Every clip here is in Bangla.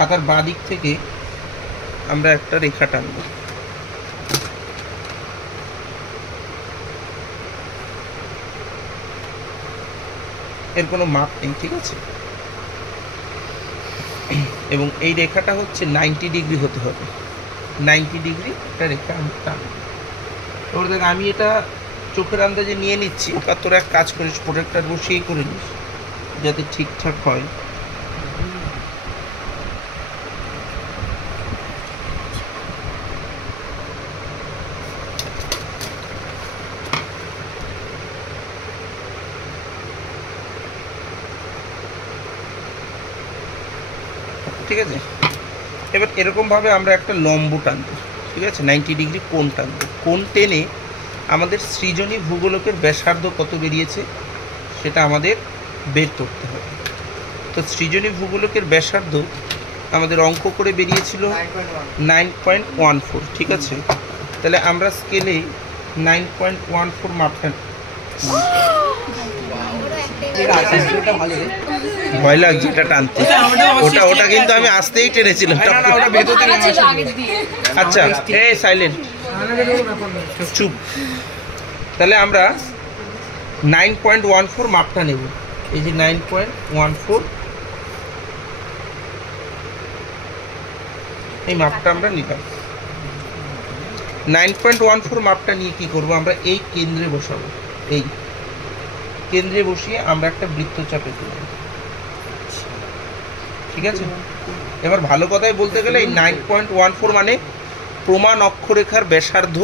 খাতার বাঁ দিক থেকে আমরা একটা রেখা টানব। এর কোনো মাপ নেই, ঠিক আছে? এবং এই রেখাটা হচ্ছে 90 ডিগ্রি হতে হবে। 90 ডিগ্রি একটা রেখা আমি টানব। এবার দেখ আমি এটা চোখের আন্দাজে নিয়ে নিচ্ছি, বা তোরা এক কাজ করিস, প্রোটেক্টর বসিয়েই করে নিস যাতে ঠিকঠাক হয়। ঠিক আছে, এবার এরকমভাবে আমরা একটা লম্ব টানবো, ঠিক আছে? 90 ডিগ্রি কোণ টানবো। কোণ টেনে আমাদের সৃজনী ভূগোলকের ব্যাসার্ধ কত বেরিয়েছে সেটা আমাদের বের করতে হবে। তো সৃজনী ভূগোলকের ব্যাসার্ধ আমাদের অঙ্ক করে বেরিয়েছিল 9.14, ঠিক আছে? তাহলে আমরা স্কেলে 9.14 মাপটা, ভয় লাগছে এটা টানতে, ওটা কিন্তু আমি আসতেই টেনেছিলাম। আচ্ছা এই সাইলেন্ট, চুপ। তাহলে আমরা 9.14 মাপটা নেব। এই যে 9.14 এই মাপটা আমরা নিলাম। 9.14 মাপটা নিয়ে কি করব, আমরা এই কেন্দ্রে বসাবো। এই কেন্দ্রে বসিয়ে আমরা একটা বৃত্তচাপে করব, ঠিক আছে? এবার ভালো কথাই বলতে গেলে এই 9.14 মানে প্রমাণ অক্ষরেখার ব্যাসার্ধ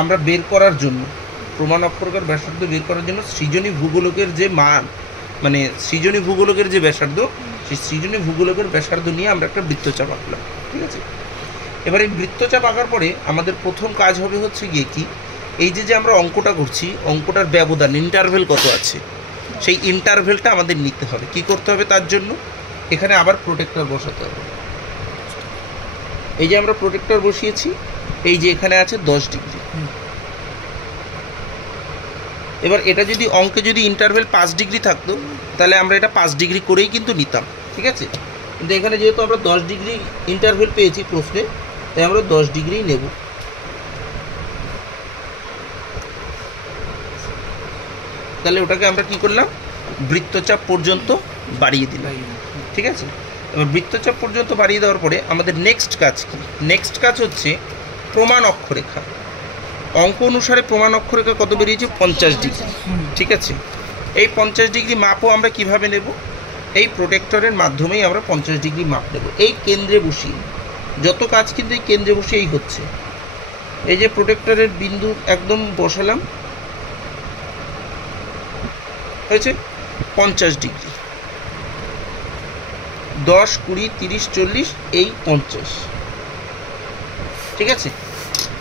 আমরা বের করার জন্য, প্রমাণ অক্ষরেখার ব্যাসার্ধ বের করার জন্য সৃজনী ভূগোলকের যে মান, মানে সৃজনী ভূগোলকের যে ব্যাসার্ধ, সেই সৃজনী ভূগোলকের ব্যাসার্ধ নিয়ে আমরা একটা বৃত্তচাপ আঁকলাম, ঠিক আছে? এবার এই বৃত্তচাপ আঁকার পরে আমাদের প্রথম কাজ হবে হচ্ছে গিয়ে কি, এই যে আমরা অঙ্কটা করছি, অঙ্কটার ব্যবধান ইন্টারভেল কত আছে সেই ইন্টারভেলটা আমাদের নিতে হবে। কি করতে হবে তার জন্য, এখানে আবার প্রোটেক্টর বসাতে হবে। এই যে আমরা প্রোটেক্টর বসিয়েছি, এই যে এখানে আছে 10 ডিগ্রি। এবার এটা যদি অঙ্কে যদি ইন্টারভেল 5 ডিগ্রি থাকতো তাহলে আমরা এটা 5 ডিগ্রি করেই কিন্তু নিতাম, ঠিক আছে? কিন্তু এখানে যেহেতু আমরা 10 ডিগ্রি ইন্টারভেল পেয়েছি প্রশ্নে, তাই আমরা 10 ডিগ্রি নেব। তাহলে ওটাকে আমরা কি করলাম, বৃত্তচাপ পর্যন্ত বাড়িয়ে দিলাম, ঠিক আছে? এবার বৃত্তচাপ পর্যন্ত বাড়িয়ে দেওয়ার পরে আমাদের নেক্সট কাজ কি, নেক্সট কাজ হচ্ছে প্রমাণ অক্ষরেখা। অঙ্ক অনুসারে প্রমাণ অক্ষরেখা কত বেরিয়েছে, 50 ডিগ্রি, ঠিক আছে? এই 50 ডিগ্রি মাপও আমরা কিভাবে নেব, এই প্রোটেক্টরের মাধ্যমেই আমরা 50 ডিগ্রি মাপ নেব। এই কেন্দ্রে বসিয়ে, যত কাজ কিন্তু এই কেন্দ্রে বসিয়েই হচ্ছে। এই যে প্রোটেক্টরের বিন্দু একদম বসালাম, হয়েছে 50 ডিগ্রি, 10, 20, 30, 40, এই 50, ঠিক আছে?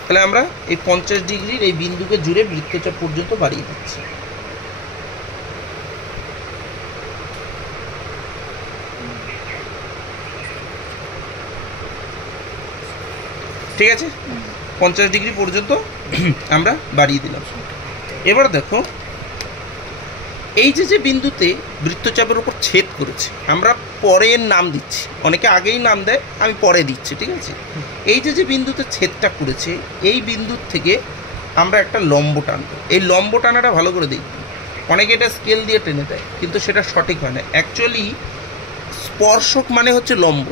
তাহলে আমরা এই 50 ডিগ্রির এই বিন্দুকে জুড়ে বৃত্তচাপ পর্যন্ত বাড়িয়ে দিচ্ছি। ঠিক আছে, 50 ডিগ্রি পর্যন্ত আমরা বাড়িয়ে দিলাম। এবার দেখো এই যে বিন্দুতে বৃত্তচাপের উপর ছেদ করেছে, আমরা পরের নাম দিচ্ছি, অনেকে আগেই নাম দেয়, আমি পরে দিচ্ছি, ঠিক আছে? এই যে বিন্দুতে ছেদটা করেছে, এই বিন্দুর থেকে আমরা একটা লম্ব টানবো। এই লম্ব টানাটা ভালো করে দেখবি, অনেকে এটা স্কেল দিয়ে টেনে দেয়, কিন্তু সেটা সঠিক হয় না। অ্যাকচুয়ালি স্পর্শক মানে হচ্ছে লম্ব।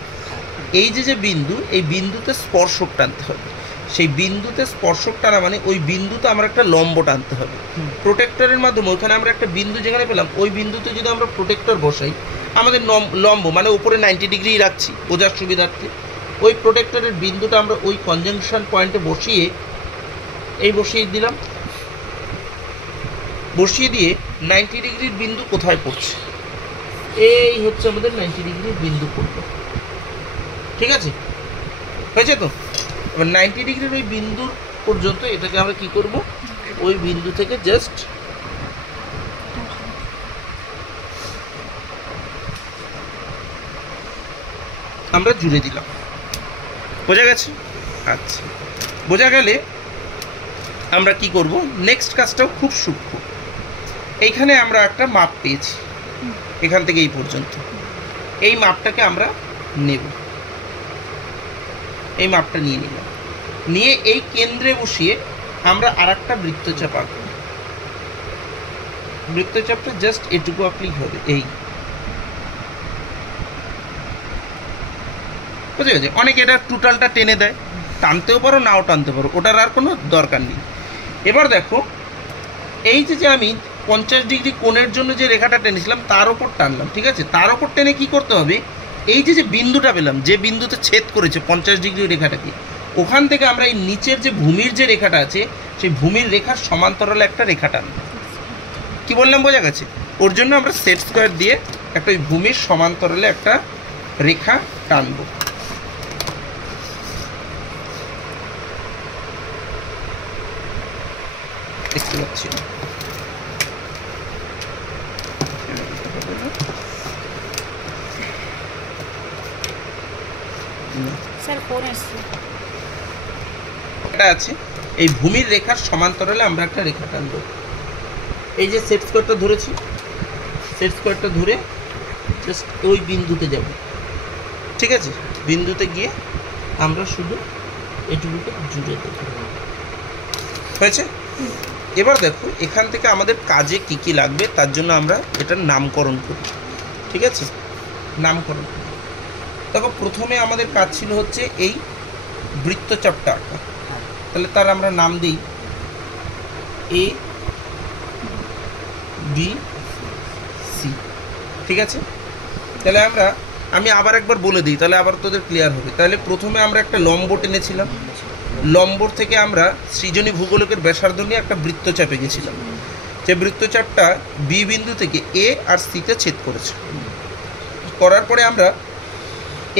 এই যে বিন্দু, এই বিন্দুতে স্পর্শক টানতে হবে। সেই বিন্দুতে স্পর্শক টানা মানে ওই বিন্দুতে আমরা একটা লম্ব টানতে হবে প্রোটেক্টরের মাধ্যমে। ওখানে আমরা একটা বিন্দু যেখানে পেলাম, ওই বিন্দুতে যদি আমরা প্রোটেক্টর বসাই, আমাদের লম্ব মানে উপরে 90 ডিগ্রি রাখছি বোঝার সুবিধার্থে, ওই প্রোটেক্টরের বিন্দুটা আমরা ওই কনজাংশন পয়েন্টে বসিয়ে, এই বসিয়ে দিলাম। বসিয়ে দিয়ে 90 ডিগ্রির বিন্দু কোথায় পড়ছে, এই হচ্ছে আমাদের 90 ডিগ্রির বিন্দু পড়লো, ঠিক আছে? হয়েছে তো? এবার 90 ডিগ্রির ওই বিন্দুর পর্যন্ত এটাকে আমরা কি করব, ওই বিন্দু থেকে জাস্ট আমরা জুড়ে দিলাম। বোঝা গেছে? আচ্ছা, বোঝা গেলে আমরা কি করব, নেক্সট কাজটাও খুব সূক্ষ্ম। এইখানে আমরা একটা মাপ পেয়েছি, এখান থেকে এই পর্যন্ত। এই মাপটাকে আমরা নেব, এই মাপটা নিয়ে নিলাম, নিয়ে এই কেন্দ্রে বসিয়ে আমরা আর একটা বৃত্তচাপ আঁকব। বৃত্তচাপটা জাস্ট এটুকু আঁকলেই হবে, এই বুঝে গেছে। অনেকে এটা টোটালটা টেনে দেয়, টানতেও পারো নাও টানতে পারো, ওটার আর কোনো দরকার নেই। এবার দেখো এই যে আমি 50 ডিগ্রি কোণের জন্য যে রেখাটা টেনেছিলাম তার ওপর টানলাম, ঠিক আছে। তার ওপর টেনে কি করতে হবে, এই যে বিন্দুটা পেলাম, যে বিন্দুতে ছেদ করেছে 50 ডিগ্রি রেখাটাকে, ওখান থেকে আমরা এই নিচের যে ভূমির যে রেখাটা আছে সেই ভূমির রেখার সমান্তরালে একটা রেখা টানবো। কি বললাম বোঝা গেছে? ওর জন্য আমরা সেট স্কোয়ার দিয়ে একটা ওই ভূমির সমান্তরালে একটা রেখা টানবো। দেখতে পাচ্ছি না, এটা আছে এই ভূমির রেখার সমান্তরালে আমরা একটা রেখা টানবো। এই যে সেট স্কোয়ারটা ধরেছি, সেট স্কোয়ারটা ধরে জাস্ট ওই বিন্দুতে যাব, ঠিক আছে। বিন্দুতে গিয়ে আমরা শুধু এটুকুকে জুড়ে দেব, হয়েছে। এবার দেখো এখান থেকে আমাদের কাজে কি কি লাগবে তার জন্য আমরা এটার নামকরণ করি, ঠিক আছে। নামকরণ দেখো প্রথমে আমাদের কাজ ছিল হচ্ছে এই বৃত্তচাপটা আঁকা, তাহলে তার আমরা নাম দিই এ বি সি, ঠিক আছে। তাহলে আমি আবার একবার বলে দিই, তাহলে আবার তোদের ক্লিয়ার হবে। তাহলে প্রথমে আমরা একটা লম্ব টেনেছিলাম, লম্বর থেকে আমরা সৃজনী ভূগোলকের ব্যাসার্ধ নিয়ে একটা বৃত্তচাপ এঁকেছিলাম, যে বৃত্তচাপটা বি বিন্দু থেকে এ আর সিতে ছেদ করেছে। করার পরে আমরা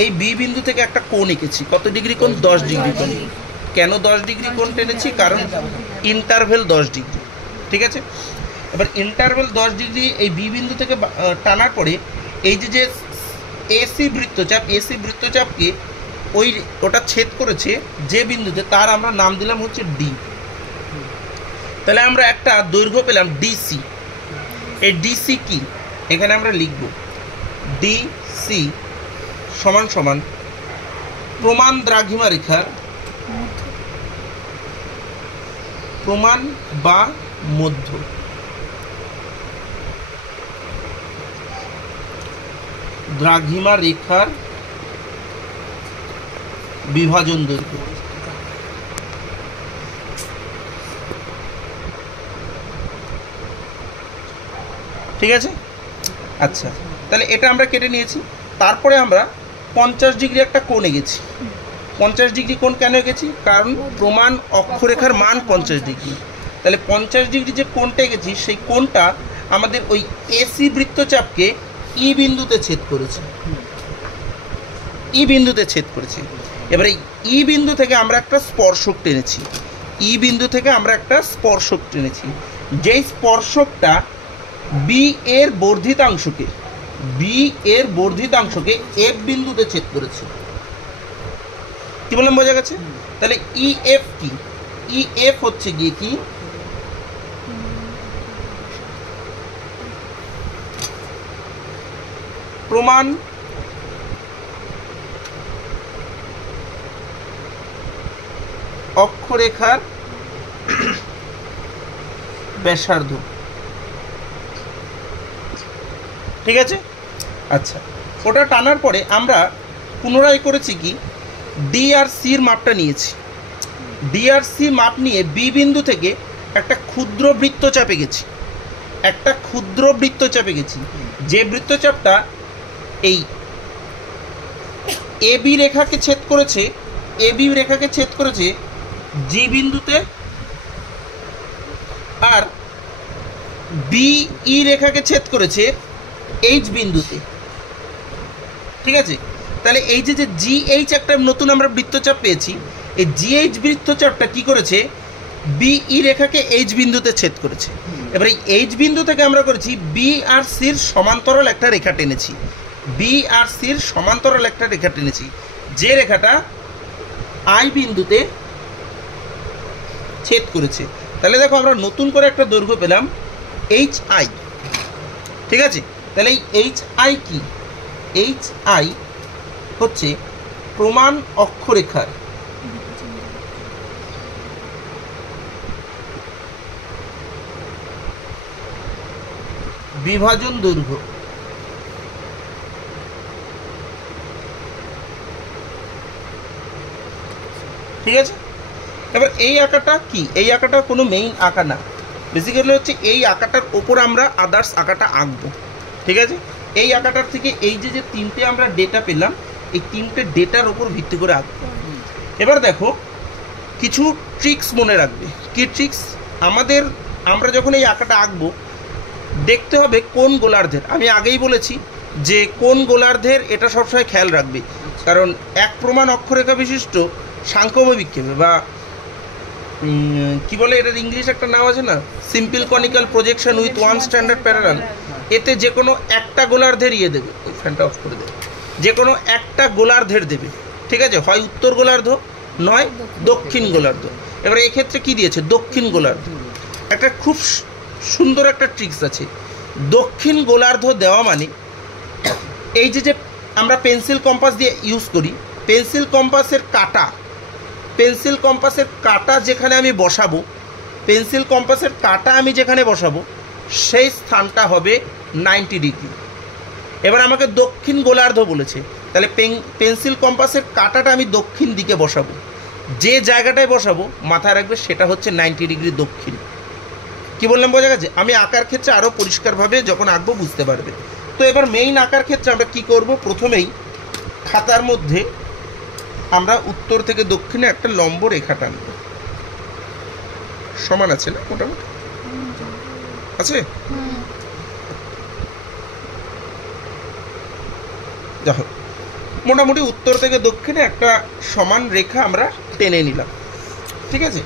এই বি বিন্দু থেকে একটা কোণ এঁকেছি, কত ডিগ্রি কোণ? 10 ডিগ্রি কোণ। কেন 10 ডিগ্রি কোণ টেনেছি? কারণ ইন্টারভেল 10 ডিগ্রি, ঠিক আছে। এবার ইন্টারভেল 10 ডিগ্রি এই বি বিন্দু থেকে টানার পরে এই যে এসি বৃত্তচাপ, এসি বৃত্তচাপকে ওটা ছেদ করেছে যে বিন্দুতে, তার আমরা নাম দিলাম হচ্ছে ডি। তাহলে আমরা একটা দৈর্ঘ্য পেলাম ডিসি। এই ডিসি কি? এখানে আমরা লিখব ডিসি সমান সমান প্রমাণ দ্রাঘিমা রেখার প্রমাণ বা মধ্য, দ্রাঘিমা রেখার বিভাজন দৈর্ঘ্য, ঠিক আছে। আচ্ছা, তাহলে এটা আমরা কেটে নিয়েছি। তারপরে আমরা 50 ডিগ্রি একটা কোণ এঁকেছি। 50 ডিগ্রি কোণ কেন এঁকেছি? কারণ প্রমাণ অক্ষরেখার মান 50 ডিগ্রি। তাহলে 50 ডিগ্রি যে কোণটা এঁকেছি সেই কোণটা আমাদের ওই এসি বৃত্তচাপকে ই বিন্দুতে ছেদ করেছে, ই বিন্দুতে ছেদ করেছে। এবারে ই বিন্দু থেকে আমরা একটা স্পর্শক টেনেছি, ই বিন্দু থেকে আমরা একটা স্পর্শক টেনেছি, যেই স্পর্শকটা বি এর বর্ধিতাংশকে এফ বিন্দুতে ছেদ করেছে। কি বললাম বোঝা গেছে? তাহলে ই এফ কি? ই এফ হচ্ছে গিয়ে কি প্রমাণ অক্ষরেখার ব্যাসার্ধ, ঠিক আছে। আচ্ছা, ওটা টানার পরে আমরা পুনরায় করেছি কি, ডি আর সির মাপটা নিয়েছি। ডি আর সি মাপ নিয়ে বি বিন্দু থেকে একটা ক্ষুদ্র বৃত্তচাপ এঁকেছি, যে বৃত্তচাপটা এই এ বি রেখাকে ছেদ করেছে, জি বিন্দুতে, আর বি ই রেখাকে ছেদ করেছে এইচ বিন্দুতে, ঠিক আছে। তাহলে এই যে জি এইচ একটা নতুন আমরা বৃত্তচাপ পেয়েছি, এই জি এইচ বৃত্তচাপটা কি করেছে? বি ই রেখাকে এইচ বিন্দুতে ছেদ করেছে। এবার এই এইচ বিন্দু থেকে আমরা করেছি বি আর সির সমান্তরাল একটা রেখা টেনেছি, যে রেখাটা আই বিন্দুতে ছেদ করেছে। তাহলে দেখো আমরা নতুন করে একটা দৈর্ঘ্য পেলাম এইচ আই, ঠিক আছে। তাহলে এই এইচ আই কি? এইচ আই হচ্ছে প্রমাণ অক্ষরেখার বিভাজন দৈর্ঘ্য। ঠিক আছে, এবার এই আঁকাটা কি, এই আঁকাটা কোনো মেইন আঁকা না, বেসিক্যালি হচ্ছে এই আঁকাটার ওপর আমরা আদার্স আঁকাটা আঁকবো। ঠিক আছে, এই আঁকাটার থেকে এই যে তিনটে আমরা ডেটা পেলাম, এই তিনটে ডেটার ওপর ভিত্তি করে আঁকবো। এবার দেখো কিছু ট্রিক্স মনে রাখবে। কি ট্রিক্স? আমরা যখন এই আঁকাটা আঁকবো দেখতে হবে কোন গোলার্ধের। আমি আগেই বলেছি যে কোন গোলার্ধের এটা সবসময় খেয়াল রাখবে, কারণ এক প্রমাণ অক্ষরেখা বিশিষ্ট সাংখ্যব বিক্ষেপে বা কি বলে এটার ইংলিশ একটা নাম আছে না, simple conical projection with one standard parallel, এতে যে কোনো একটা গোলার্ধের দেবে, ওই ফ্যানটা অফ করে দেবে, যে কোনো একটা গোলার্ধের দেবে। ঠিক আছে, হয় উত্তর গোলার্ধ নয় দক্ষিণ গোলার্ধ। এবার এক্ষেত্রে কি দিয়েছে? দক্ষিণ গোলার্ধ। একটা খুব সুন্দর একটা ট্রিক্স আছে, দক্ষিণ গোলার্ধ দেওয়া মানে এই যে আমরা পেন্সিল কম্পাস দিয়ে ইউজ করি, পেন্সিল কম্পাসের কাঁটা যেখানে আমি বসাবো, পেন্সিল কম্পাসের কাঁটা আমি যেখানে বসাবো সেই স্থানটা হবে 90 ডিগ্রি। এবার আমাকে দক্ষিণ গোলার্ধ বলেছে, তাহলে পেন্সিল কম্পাসের কাঁটাটা আমি দক্ষিণ দিকে বসাবো, যে জায়গাটায় বসাবো মাথায় রাখবে সেটা হচ্ছে 90 ডিগ্রি দক্ষিণ। কি বললাম বোঝা গেছে? আমি আঁকার ক্ষেত্রে আরও পরিষ্কারভাবে যখন আঁকবো বুঝতে পারবে। তো এবার মেইন আঁকার ক্ষেত্রে আমরা কি করব, প্রথমেই খাতার মধ্যে আমরা উত্তর থেকে দক্ষিণে একটা লম্ব রেখা টানব। সমান আছে না? মোটামুটি আছে। দেখো মোটামুটি উত্তর থেকে দক্ষিণে একটা সমান রেখা আমরা টেনে নিলাম। ঠিক আছে,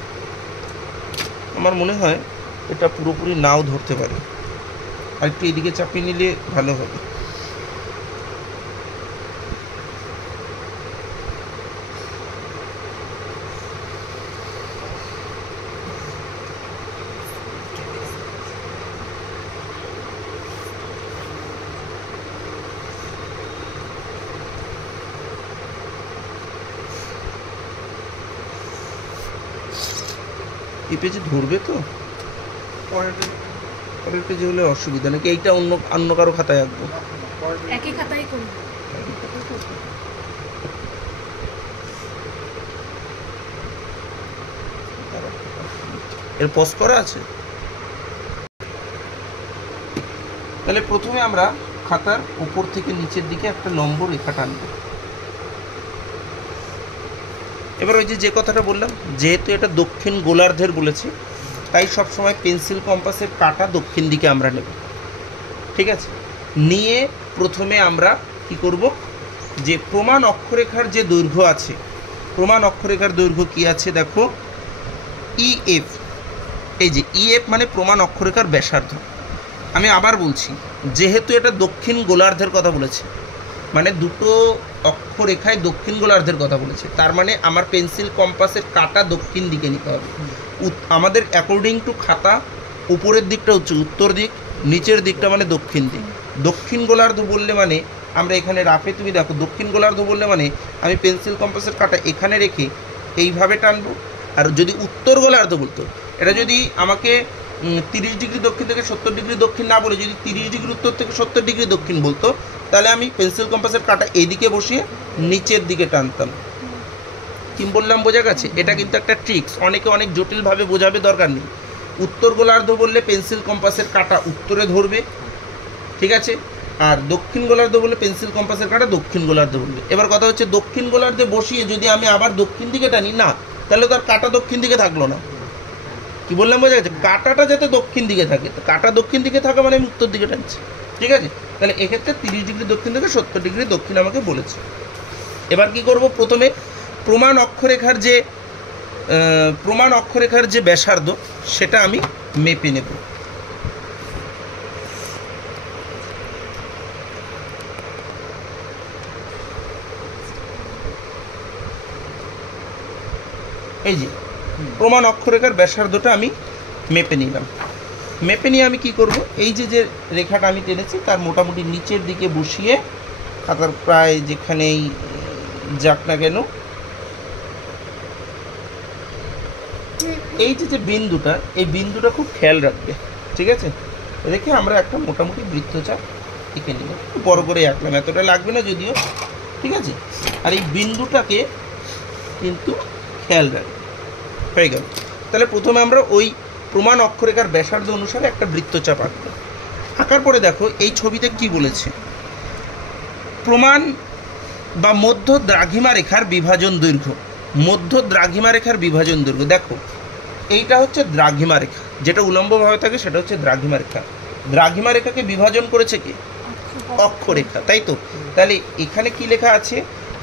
আমার মনে হয় এটা পুরোপুরি নাও ধরতে পারে, আর একটু এদিকে চাপিয়ে নিলে ভালো হবে। এই পেজে ধরবে তো? পরের পেজে হলে অসুবিধা নাকি? এইটা অন্য কারো খাতায় আঁকবো, একই খাতায় করব। এর পজ করা আছে। তাহলে প্রথমে আমরা খাতার উপর থেকে নিচের দিকে একটা লম্ব রেখা টানবো। এবার ওই যে কথাটা বললাম, যেহেতু এটা দক্ষিণ গোলার্ধের বলেছে, তাই সবসময় পেন্সিল কম্পাসের কাঁটা দক্ষিণ দিকে আমরা নেব। ঠিক আছে, নিয়ে প্রথমে আমরা কি করব, যে প্রমাণ অক্ষরেখার যে দৈর্ঘ্য আছে, প্রমাণ অক্ষরেখার দৈর্ঘ্য কি আছে দেখো, ইএফ। এই যে ইএফ মানে প্রমাণ অক্ষরেখার ব্যাসার্ধ। আমি আবার বলছি, যেহেতু এটা দক্ষিণ গোলার্ধের কথা বলেছে, মানে দুটো অক্ষরেখায় দক্ষিণ গোলার্ধের কথা বলেছে, তার মানে আমার পেন্সিল কম্পাসের কাঁটা দক্ষিণ দিকে নিতে হবে। আমাদের অ্যাকর্ডিং টু খাতা উপরের দিকটা হচ্ছে উত্তর দিক, নিচের দিকটা মানে দক্ষিণ দিক। দক্ষিণ গোলার্ধ বললে মানে আমরা এখানে রাফে তুমি দেখো, দক্ষিণ গোলার্ধ বললে মানে আমি পেন্সিল কম্পাসের কাঁটা এখানে রেখে এইভাবে টানবো। আর যদি উত্তর গোলার্ধ বলতো, এটা যদি আমাকে 30 ডিগ্রি দক্ষিণ থেকে 70 ডিগ্রি দক্ষিণ না বলে যদি 30 ডিগ্রি উত্তর থেকে 70 ডিগ্রি দক্ষিণ বলতো, তাহলে আমি পেন্সিল কম্পাসের কাঁটা এইদিকে বসিয়ে নিচের দিকে টানতাম। কি বললাম বোঝা গেছে? এটা কিন্তু একটা ট্রিক্স, অনেকে অনেক জটিলভাবে বোঝাবে, দরকার নেই। উত্তর গোলার্ধ বললে পেন্সিল কম্পাসের কাঁটা উত্তরে ধরবে, ঠিক আছে, আর দক্ষিণ গোলার্ধ বললে পেন্সিল কম্পাসের কাঁটা দক্ষিণ গোলার্ধ বলবে। এবার কথা হচ্ছে, দক্ষিণ গোলার্ধে বসিয়ে যদি আমি আবার দক্ষিণ দিকে টানি না, তাহলে তার কাঁটা দক্ষিণ দিকে থাকলো না। কি বললাম বোঝা গেছে? কাঁটাটা যাতে দক্ষিণ দিকে থাকে, তো কাঁটা দক্ষিণ দিকে থাকা মানে আমি উত্তর দিকে টানছি। ঠিক আছে, তাহলে এক্ষেত্রে 30 ডিগ্রি দক্ষিণ থেকে 70 ডিগ্রি দক্ষিণ আমাকে বলেছে। এবার কি করব, প্রথমে প্রমাণ অক্ষরেখার যে ব্যাসার্ধ সেটা আমি মেপে নেব। এই যে প্রমাণ অক্ষরেখার ব্যাসার্ধটা আমি মেপে নিলাম। মেপে নিয়ে আমি কি করব, এই যে রেখাটা আমি টেনেছি তার মোটামুটি নিচের দিকে বসিয়ে খাতার প্রায় যেখানেই যাক না কেন, এই যে বিন্দুটা, এই বিন্দুটা খুব খেয়াল রাখবে, ঠিক আছে? রেখে আমরা একটা মোটামুটি বৃত্তচাপ এঁকে নিব, বড় করে আঁকলাম, এতটা লাগবে না যদিও, ঠিক আছে? আর এই বিন্দুটাকে কিন্তু খেয়াল রাখবে, হয়ে গেল। তাহলে প্রথমে আমরা ওই প্রমাণ অক্ষরেখার ব্যাসার্ধ অনুসারে একটা বৃত্তচাপ আঁকবো। আঁকার পরে দেখো এই ছবিতে কি বলেছে, প্রমাণ বা মধ্য দ্রাঘিমা রেখার বিভাজন দৈর্ঘ্য, মধ্য দ্রাঘিমা রেখার বিভাজন দৈর্ঘ্য। দেখো এইটা হচ্ছে দ্রাঘিমা রেখা, যেটা উলম্বভাবে থাকে সেটা হচ্ছে দ্রাঘিমা রেখা। দ্রাঘিমা রেখাকে বিভাজন করেছে কি? অক্ষরেখা, তাই তো? তাহলে এখানে কি লেখা আছে?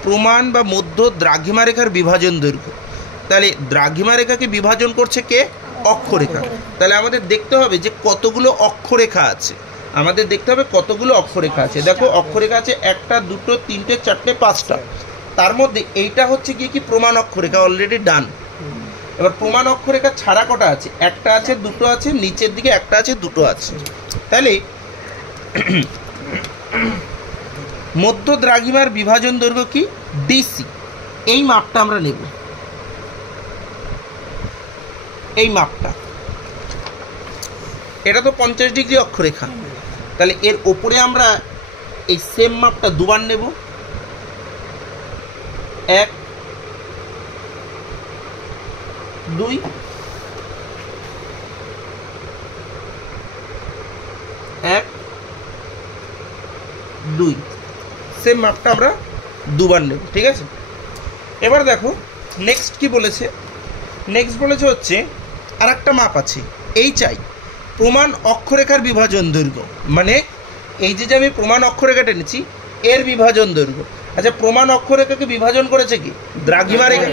প্রমাণ বা মধ্য দ্রাঘিমা রেখার বিভাজন দৈর্ঘ্য। তাহলে দ্রাঘিমা রেখাকে বিভাজন করছে কে? অক্ষরেখা। তাহলে আমাদের দেখতে হবে যে কতগুলো অক্ষরেখা আছে, আমাদের দেখতে হবে কতগুলো অক্ষরেখা আছে। দেখো অক্ষরেখা আছে 1টা 2টো 3টে 4টে 5টা, তার মধ্যে এইটা হচ্ছে কি প্রমাণ অক্ষরেখা, অলরেডি ডান। এবার প্রমাণ অক্ষরেখা ছাড়া কটা আছে? 1টা আছে, 2টো আছে, নিচের দিকে 1টা আছে, 2টো আছে। তাহলে মধ্য দ্রাঘিমার বিভাজন দৈর্ঘ্য কি? ডিসি। এই মাপটা আমরা নেব, এই মাপটা, এটা তো 50 ডিগ্রি অক্ষরেখা, তাহলে এর ওপরে আমরা এই সেম মাপটা দুবার নেব, 1 2 1 2, সেম মাপটা আমরা দুবার নেব, ঠিক আছে? এবার দেখো নেক্সট কি বলেছে, নেক্সট বলেছে হচ্ছে আর একটা মাপ আছে, এই চাই প্রমাণ অক্ষরেখার বিভাজন দৈর্ঘ্য, মানে এই যে আমি প্রমাণ অক্ষরেখাটা নিচ্ছি এর বিভাজন দৈর্ঘ্য। আচ্ছা, প্রমাণ অক্ষরেখাকে বিভাজন করেছে কি? দ্রাঘিমা রেখা।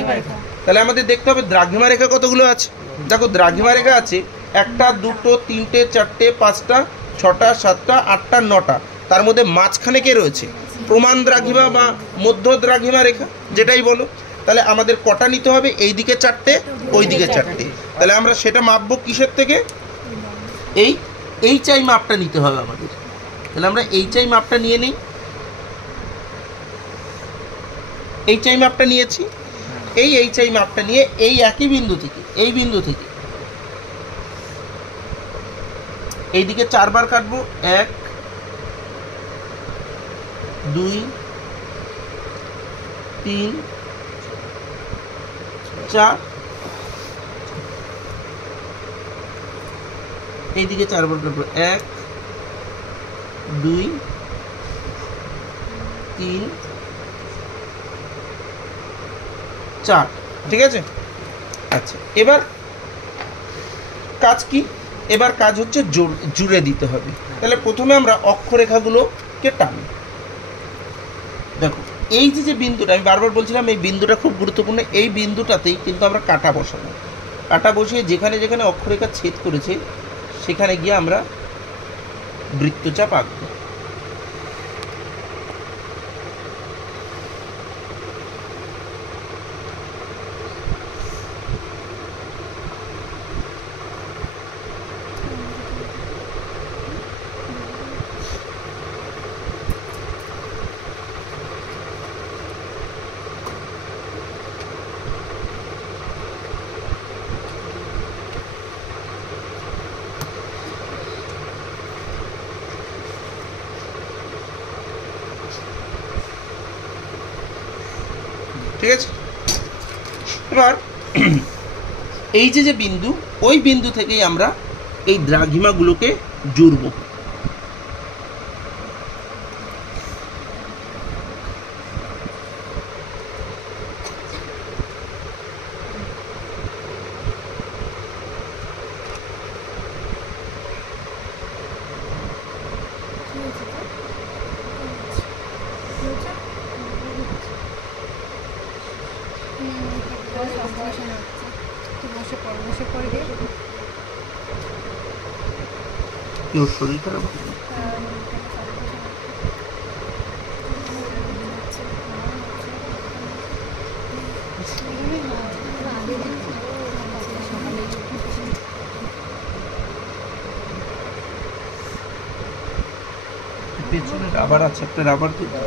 তাহলে আমাদের দেখতে হবে দ্রাঘিমা রেখা কতগুলো আছে। দেখো দ্রাঘিমা রেখা আছে 1টা 2টো 3টে 4টে 5টা 6টা 7টা 8টা 9টা, তার মধ্যে মাঝখানে কে রয়েছে? প্রমাণ দ্রাঘিমা বা মধ্য দ্রাঘিমা রেখা, যেটাই বলো। তাহলে আমাদের কটা নিতে হবে? এই দিকে 4টে, ওই দিকে 4টে। তাহলে আমরা সেটা মাপবো কিসের থেকে? এই চাই মাপটা নিতে হবে আমাদের। তাহলে আমরা এই চাই মাপটা নিয়ে নিই, এই চাই মাপটা নিয়েছি, এই চাই মাপটা নিয়ে এই একই বিন্দু থেকে, এই বিন্দু থেকে এই দিকে 4বার কাটবো, 1 2 3 4, এইদিকে 4বার কাটবো, 1 2 3 4, ঠিক আছে? আচ্ছা, এবার কাজ কি? এবার কাজ হচ্ছে জুড়ে দিতে হবে। তাহলে প্রথমে আমরা অক্ষরেখাগুলোকে টানি। দেখো এই যে বিন্দুটা, আমি বারবার বলছিলাম এই বিন্দুটা খুব গুরুত্বপূর্ণ, এই বিন্দুটাতেই কিন্তু আমরা কাটা বসাবো। কাটা বসিয়ে যেখানে যেখানে অক্ষরেখা ছেদ করেছে সেখানে গিয়ে আমরা বৃত্তচাপ আঁকবো। ঠিক আছে? এবার এই যে বিন্দু, ওই বিন্দু থেকেই আমরা এই দ্রাঘিমাগুলোকে জুড়ব। তোর শরীর খারাপ? পেছনে রাবার আছে, একটা রাবার দিতে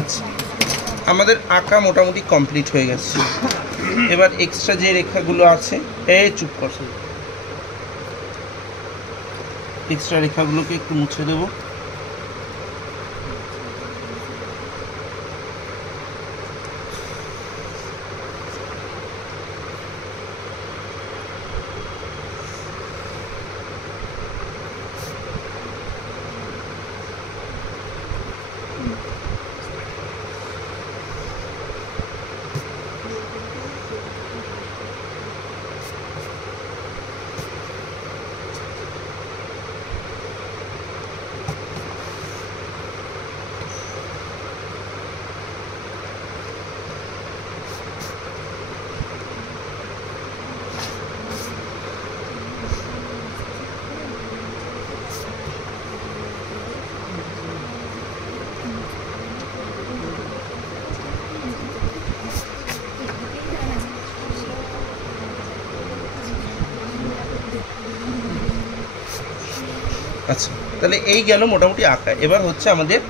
আচ্ছা, আমাদের আঁকা মোটামুটি কমপ্লিট হয়ে গেছে। এবার এক্সট্রা যে রেখাগুলো আছে, চুপ কর, এক্সট্রা রেখাগুলোকে একটু মুছে দেবো। আচ্ছা, তাহলে এই গেল মোটামুটি আঁকা। এবার হচ্ছে আমাদের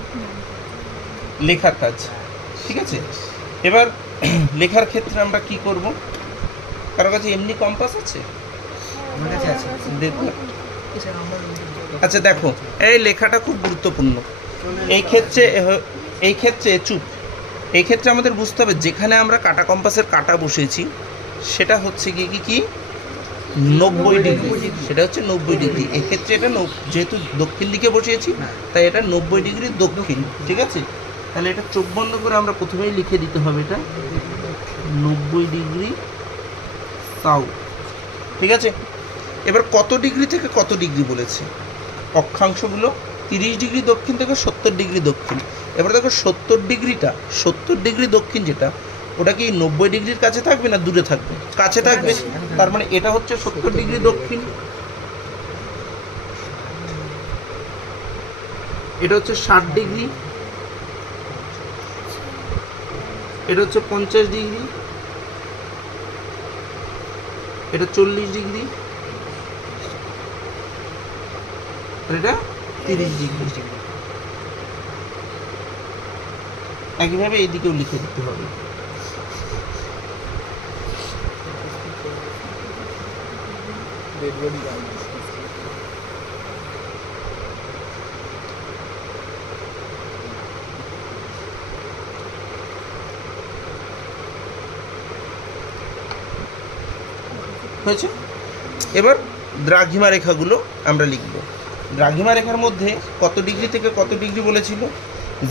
লেখার কাজ, ঠিক আছে? এবার লেখার ক্ষেত্রে আমরা কি করব? কারো কাছে এমনি কম্পাস আছে? আমার কাছে আছে। দেখো, আচ্ছা দেখো, এই লেখাটা খুব গুরুত্বপূর্ণ। এই ক্ষেত্রে চুপ, এই ক্ষেত্রে আমাদের বুঝতে হবে যেখানে আমরা কাটা কম্পাসের কাটা বসেছি সেটা হচ্ছে কি 90 ডিগ্রি, সেটা হচ্ছে 90 ডিগ্রি। এক্ষেত্রে এটা যেহেতু দক্ষিণ দিকে বসিয়েছি তাই এটা 90 ডিগ্রি দক্ষিণ, ঠিক আছে? তাহলে এটা চোখ বন্ধ করে আমরা প্রথমেই লিখে দিতে হবে এটা 90 ডিগ্রি সাউথ, ঠিক আছে? এবার কত ডিগ্রি থেকে কত ডিগ্রি বলেছে? অক্ষাংশগুলো 30 ডিগ্রি দক্ষিণ থেকে 70 ডিগ্রি দক্ষিণ। এবার দেখো 70 ডিগ্রি দক্ষিণ যেটা, ওটা কি 90 ডিগ্রির কাছে থাকবে না দূরে থাকবে? কাছে থাকবে। তার মানে এটা হচ্ছে 70 ডিগ্রি দক্ষিণ, এটা হচ্ছে 60 ডিগ্রি, এটা হচ্ছে 50 ডিগ্রি, এটা 40 ডিগ্রি, আর এটা 30 ডিগ্রি। একইভাবে এইদিকেও লিখে দিতে হবে। হয়েছে? এবার দ্রাঘিমা রেখাগুলো আমরা লিখব। দ্রাঘিমা রেখার মধ্যে কত ডিগ্রি থেকে কত ডিগ্রি বলেছিল?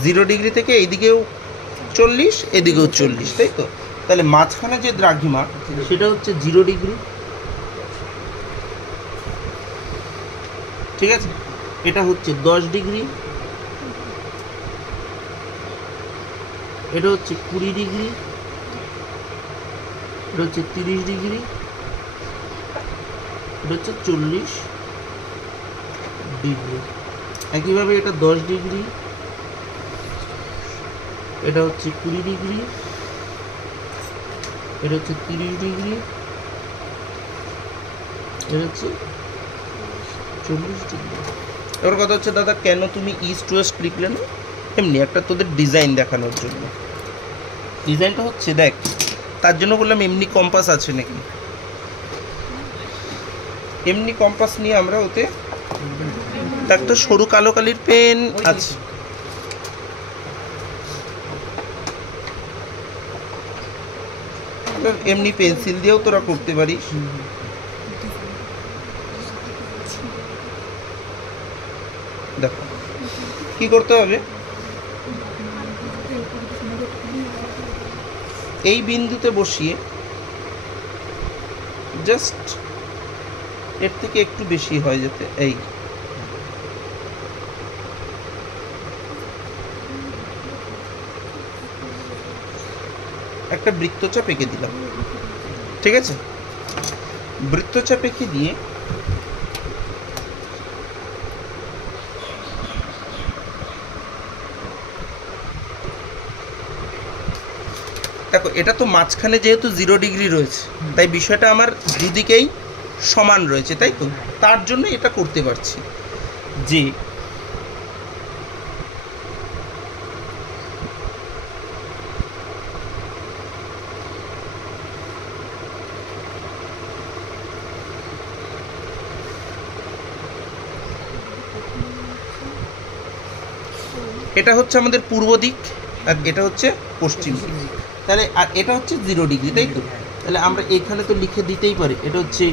0 ডিগ্রি থেকে এইদিকেও 40, এদিকেও 40, তাই তো? তাহলে মাঝখানে যে দ্রাঘিমা সেটা হচ্ছে 0 ডিগ্রি, ঠিক আছে? এটা হচ্ছে 10 ডিগ্রি, এটা হচ্ছে 20 ডিগ্রি, এটা হচ্ছে 30 ডিগ্রি, এটা হচ্ছে 40 ডিগ্রি। একইভাবে এটা 10 ডিগ্রি, এটা হচ্ছে 20 ডিগ্রি, এটা হচ্ছে 30 ডিগ্রি, এটা হচ্ছে 40 ডিগ্রি। এবার কথা হচ্ছে, দাদা কেন তুমি ইস্ট ওয়েস্ট লিখলে না? এমনি একটা তোদের ডিজাইন দেখানোর জন্য। ডিজাইনটা হচ্ছে দেখ, তার জন্য বললাম এমনি কম্পাস আছে নাকি। এমনি কম্পাস নিয়ে আমরা ওতে একটা সরু কালো কালির পেন আছে, এমনি পেন্সিল দিয়েও তোরা করতে পারিস। দেখো কি করতে হবে, এই বিন্দুতে বসিয়ে জাস্ট এর থেকে একটু বেশি হয় যেতে, এই একটা বৃত্তচাপ এঁকে দিলাম। ঠিক আছে, বৃত্তচাপ এঁকে দিয়ে দেখো এটা তো মাঝখানে যেহেতু 0 ডিগ্রি রয়েছে, তাই বিষয়টা আমার দুদিকেই সমান রয়েছে, তাই তো? তার জন্য এটা করতে পারছি যে এটা হচ্ছে আমাদের পূর্ব দিক আর এটা হচ্ছে পশ্চিম দিক, তাহলে আর এটা হচ্ছে 0 ডিগ্রি, তাই তো? তাহলে আমরা এখানে তো লিখে দিতেই পারি এটা হচ্ছে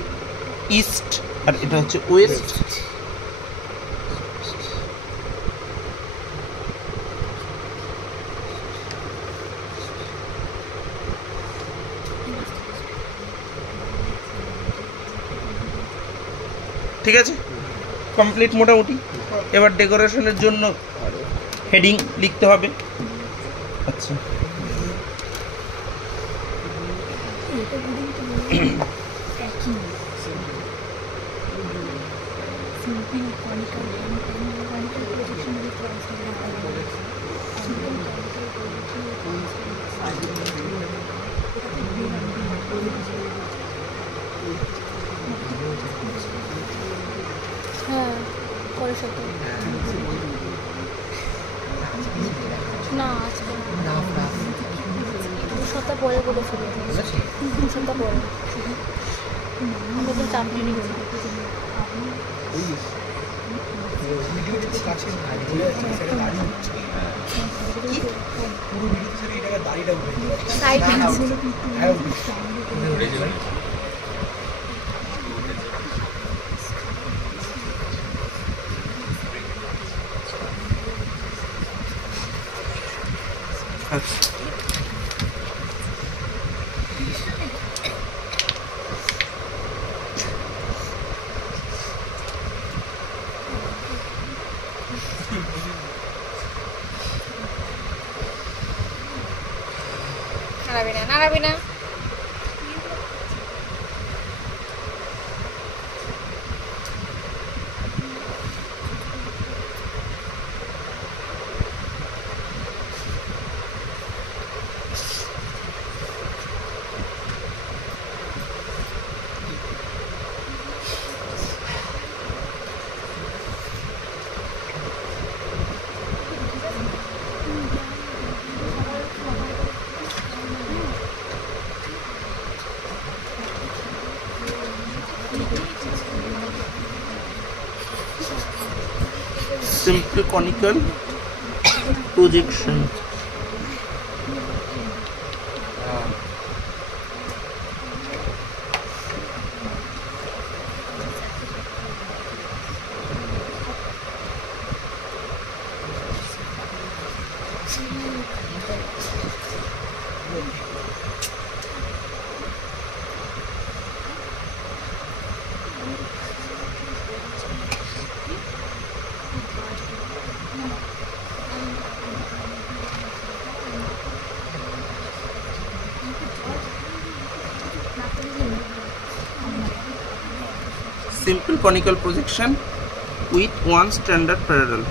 ইস্ট আর এটা হচ্ছে ওয়েস্ট। ঠিক আছে, কমপ্লিট মোটামুটি। এবার ডেকোরেশনের জন্য হেডিং লিখতে হবে। আচ্ছা, হ্যাঁ পরের সপ্তাহে না, আজকে না না 2 সপ্তাহ পরে বলেছিল, 2 সপ্তাহ পরে নতুন চাপ নিয়ে নিয়েছি। সাইড আছে আচ্ছা, নাড়াবি না। simple conical projection. Simple conical projection with one standard parallel.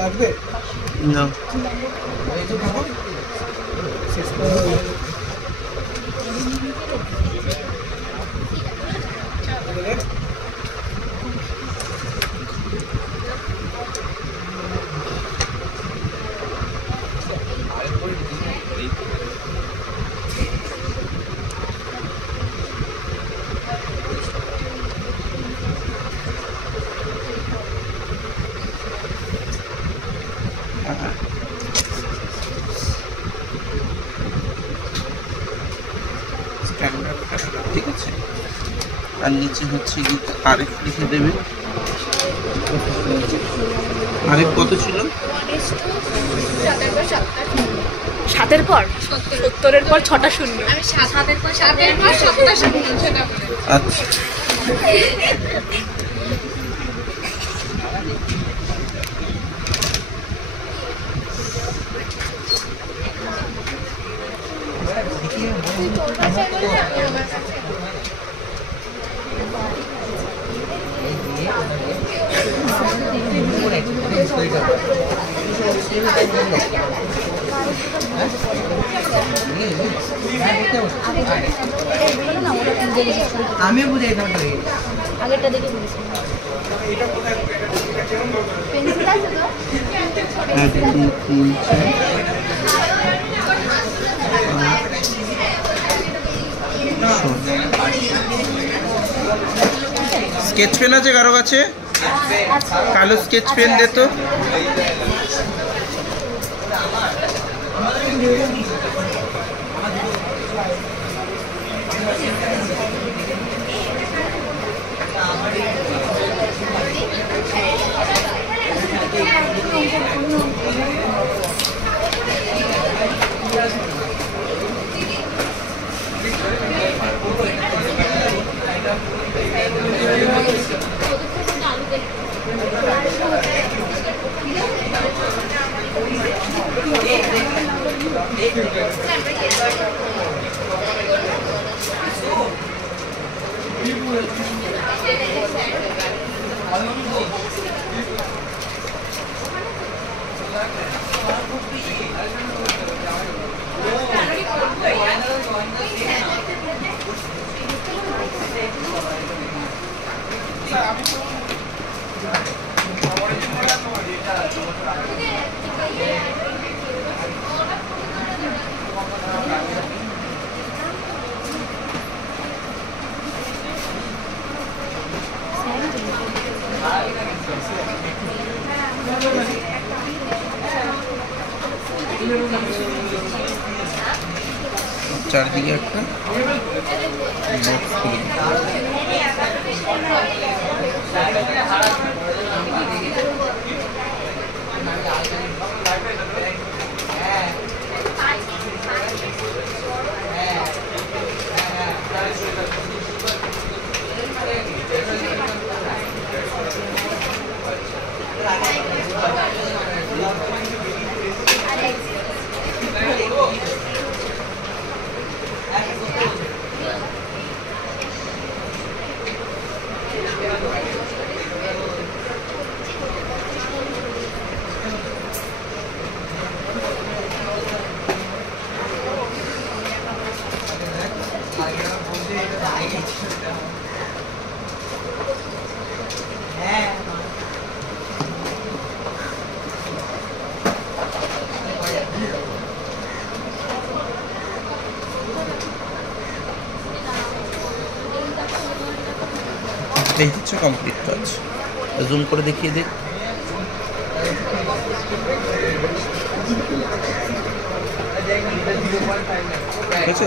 লাগবে No. আর নিচে হচ্ছে কি আরেক লিখে দেবে। আরেক কত ছিল? 7-এর পর 70-এর পর 6টা শূন্য। আমি 7-এর পর 7টা শূন্য সেটা বলে। আচ্ছা আমিও বুঝে যেতাম তো আগেরটা দেখে বলেছি। পেন্সিল আছে তো? 1 2 3 4 স্কেচ পেন আছে কারো কাছে? কালো স্কেচ পেন দে তো। চারদিকে একটা বক্স করে দিতে হবে। এই হচ্ছে কমপ্লিট কাজ। জুম করে দেখিয়ে দিন। ঠিক আছে।